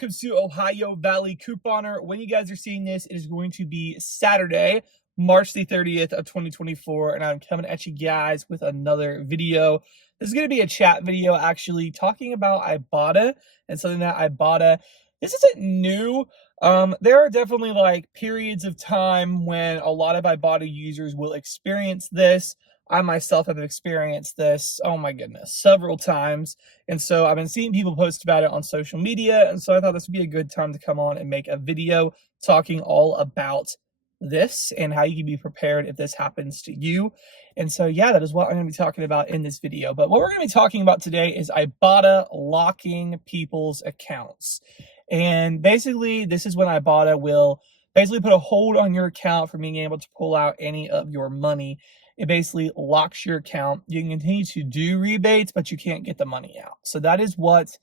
welcome to Ohio Valley Couponer. When you guys are seeing this, it is going to be Saturday, March the 30th of 2024, and I'm coming at you guys with another video. This is going to be a chat video, actually, talking about Ibotta and something that Ibotta. This isn't new. There are definitely like periods of time when a lot of Ibotta users will experience this. I myself have experienced this, oh my goodness, several times. And so I've been seeing people post about it on social media. And so I thought this would be a good time to come on and make a video talking all about this and how you can be prepared if this happens to you. And so, yeah, that is what I'm going to be talking about in this video. But what we're going to be talking about today is Ibotta locking people's accounts. And basically, this is when Ibotta will basically put a hold on your account from being able to pull out any of your money. It basically locks your account. You can continue to do rebates, but you can't get the money out. So that is what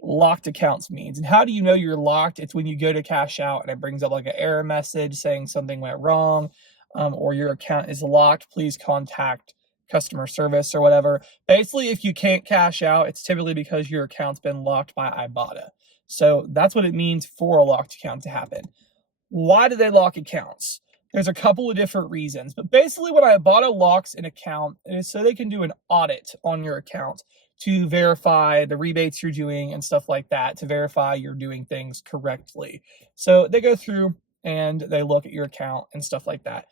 locked accounts means. And how do you know you're locked? It's when you go to cash out and it brings up like an error message saying something went wrong, or your account is locked. Please contact customer service or whatever. Basically, if you can't cash out, it's typically because your account's been locked by Ibotta. So that's what it means for a locked account to happen. Why do they lock accounts? There's a couple of different reasons, but basically when Ibotta locks an account, it is so they can do an audit on your account to verify the rebates you're doing and stuff like that, to verify you're doing things correctly. So they go through and they look at your account and stuff like that.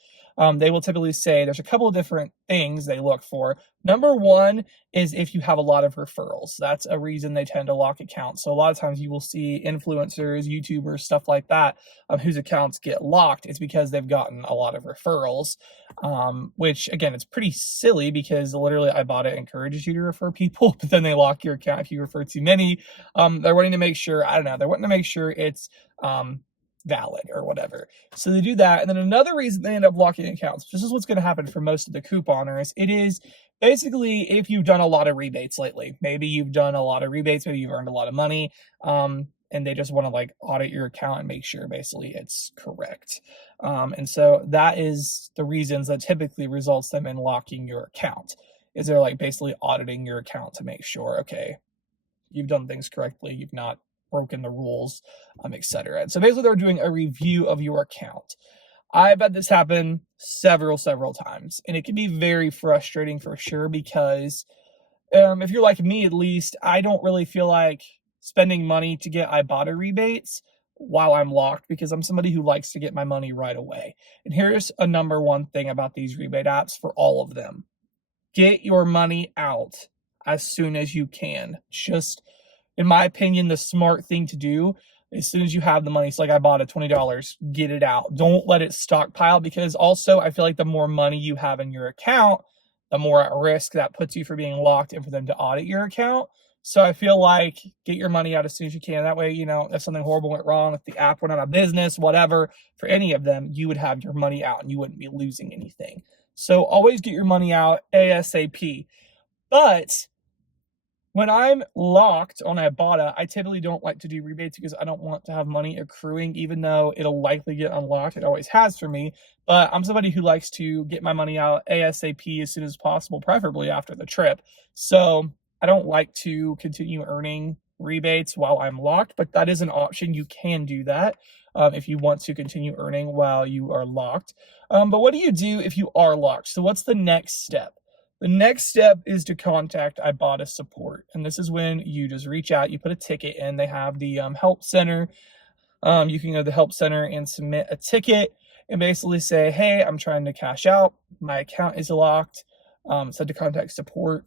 They will typically say there's a couple of different things they look for. Number one is if you have a lot of referrals. That's a reason they tend to lock accounts. So a lot of times you will see influencers, YouTubers, stuff like that, whose accounts get locked. It's because they've gotten a lot of referrals, which again, it's pretty silly because literally Ibotta encourages you to refer people, but then they lock your account if you refer too many. They're wanting to make sure, I don't know, they're wanting to make sure it's valid or whatever. So they do that. And then another reason they end up locking accounts, this is what's going to happen for most of the couponers. It is basically if you've done a lot of rebates lately. Maybe you've done a lot of rebates, maybe you've earned a lot of money, and they just want to like audit your account and make sure basically it's correct. And so that is the reasons that typically results them in locking your account, is they're like basically auditing your account to make sure, okay, you've done things correctly, you've not broken the rules, etc. And so basically they're doing a review of your account. I've had this happen several times, and it can be very frustrating for sure because if you're like me, at least, I don't really feel like spending money to get Ibotta rebates while I'm locked because I'm somebody who likes to get my money right away. And here's a number one thing about these rebate apps for all of them. Get your money out as soon as you can. Just, in my opinion, the smart thing to do as soon as you have the money. It's like I bought $20, get it out. Don't let it stockpile, because also I feel like the more money you have in your account, the more at risk that puts you for being locked and for them to audit your account. So I feel like get your money out as soon as you can. That way, you know, if something horrible went wrong, if the app went out of business, whatever, for any of them, you would have your money out and you wouldn't be losing anything. So always get your money out ASAP. But when I'm locked on Ibotta, I typically don't like to do rebates because I don't want to have money accruing, even though it'll likely get unlocked. It always has for me. But I'm somebody who likes to get my money out ASAP as soon as possible, preferably after the trip. So I don't like to continue earning rebates while I'm locked, but that is an option. You can do that if you want to continue earning while you are locked. But what do you do if you are locked? So what's the next step? The next step is to contact Ibotta support. And this is when you just reach out, you put a ticket in. They have the help center. You can go to the help center and submit a ticket and basically say, hey, I'm trying to cash out. My account is locked. Said to contact support.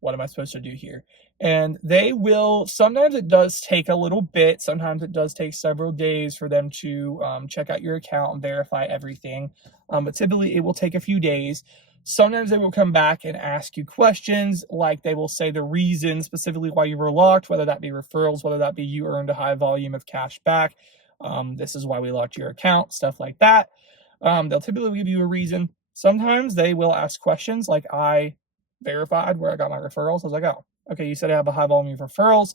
What am I supposed to do here? And they will, sometimes it does take a little bit. Sometimes it does take several days for them to check out your account and verify everything. But typically it will take a few days. Sometimes they will come back and ask you questions, like they will say the reason specifically why you were locked, whether that be referrals, whether that be you earned a high volume of cash back. This is why we locked your account, stuff like that. They'll typically give you a reason. Sometimes they will ask questions like I verified where I got my referrals. I was like, oh, okay, you said I have a high volume of referrals.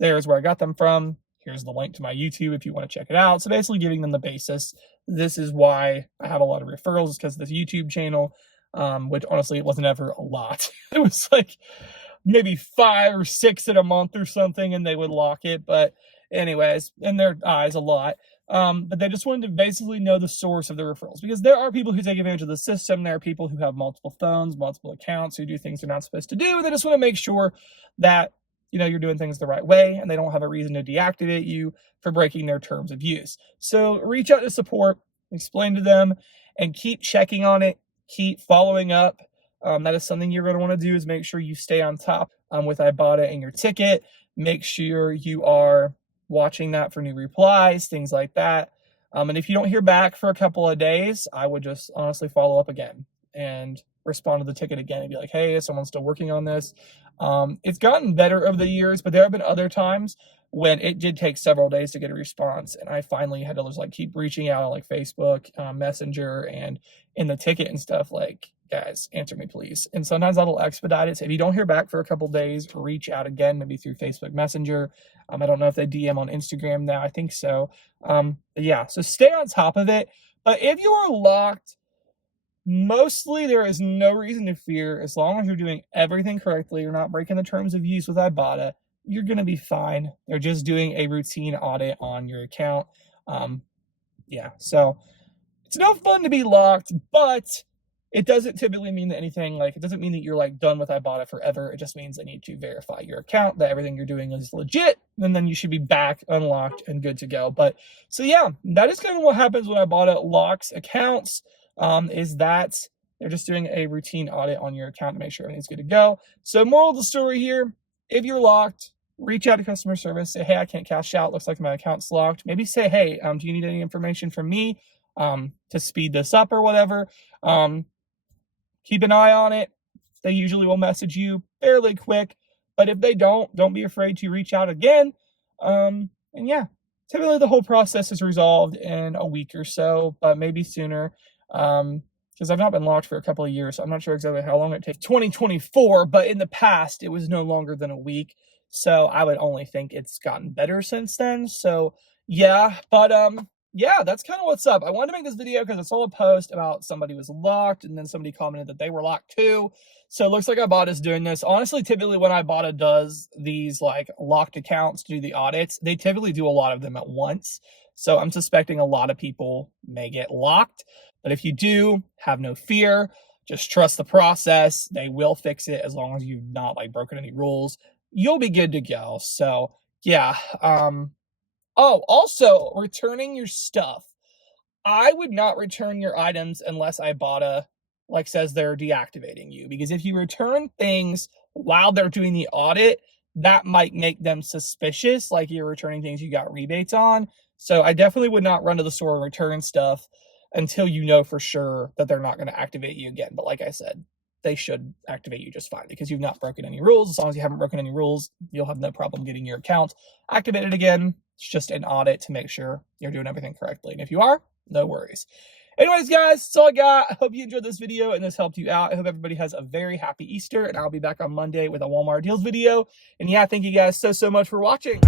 There's where I got them from. Here's the link to my YouTube if you want to check it out. So basically giving them the basis. This is why I have a lot of referrals, because of this YouTube channel. Which honestly, it wasn't ever a lot. It was like maybe 5 or 6 in a month or something, and they would lock it. But anyways, in their eyes a lot. But they just wanted to basically know the source of the referrals, because there are people who take advantage of the system. There are people who have multiple phones, multiple accounts, who do things they're not supposed to do. And they just want to make sure that, you know, you're doing things the right way, and they don't have a reason to deactivate you for breaking their terms of use. So reach out to support, explain to them, and keep checking on it, keep following up. That is something you're going to want to do, is make sure you stay on top with Ibotta and your ticket. Make sure you are watching that for new replies, things like that. And if you don't hear back for a couple of days, I would just honestly follow up again and respond to the ticket again and be like, hey, is someone still working on this? It's gotten better over the years, but there have been other times when it did take several days to get a response, and I finally had to just like keep reaching out on like Facebook, Messenger, and in the ticket and stuff, like, guys, answer me please. And sometimes that'll expedite it. So if you don't hear back for a couple days, reach out again, maybe through Facebook Messenger. I don't know if they DM on Instagram now. I think so. But yeah, so stay on top of it. But if you are locked, mostly there is no reason to fear. As long as you're doing everything correctly, you're not breaking the terms of use with Ibotta, you're going to be fine. They're just doing a routine audit on your account. Yeah, so it's no fun to be locked, but it doesn't typically mean that anything, like, it doesn't mean that you're like done with Ibotta forever. It just means they need to verify your account, that everything you're doing is legit, and then you should be back, unlocked, and good to go. But so yeah, that is kind of what happens when Ibotta locks accounts, is that they're just doing a routine audit on your account to make sure everything's good to go. So moral of the story here, if you're locked, reach out to customer service, say, hey, I can't cash out, looks like my account's locked. Maybe say, hey, do you need any information from me to speed this up or whatever? Keep an eye on it. They usually will message you fairly quick, but if they don't be afraid to reach out again. And yeah, typically the whole process is resolved in a week or so, but maybe sooner. Because I've not been locked for a couple of years, so I'm not sure exactly how long it takes. 2024, but in the past, it was no longer than a week. So I would only think it's gotten better since then. So yeah, but yeah, that's kind of what's up. I wanted to make this video because I saw a post about somebody was locked, and then somebody commented that they were locked too. So it looks like Ibotta's doing this. Honestly, typically when Ibotta does these like locked accounts to do the audits, they typically do a lot of them at once. So I'm suspecting a lot of people may get locked. But if you do, have no fear. Just trust the process. They will fix it as long as you've not like broken any rules. You'll be good to go. So yeah. Oh, also, returning your stuff. I would not return your items unless Ibotta like says they're deactivating you, because if you return things while they're doing the audit, that might make them suspicious, like you're returning things you got rebates on. So I definitely would not run to the store and return stuff until you know for sure that they're not going to activate you again. But like I said, they should activate you just fine because you've not broken any rules. As long as you haven't broken any rules, you'll have no problem getting your account activated again. It's just an audit to make sure you're doing everything correctly. And if you are, no worries. Anyways, guys, that's all I got. I hope you enjoyed this video and this helped you out. I hope everybody has a very happy Easter, and I'll be back on Monday with a Walmart deals video. And yeah, thank you guys so much for watching.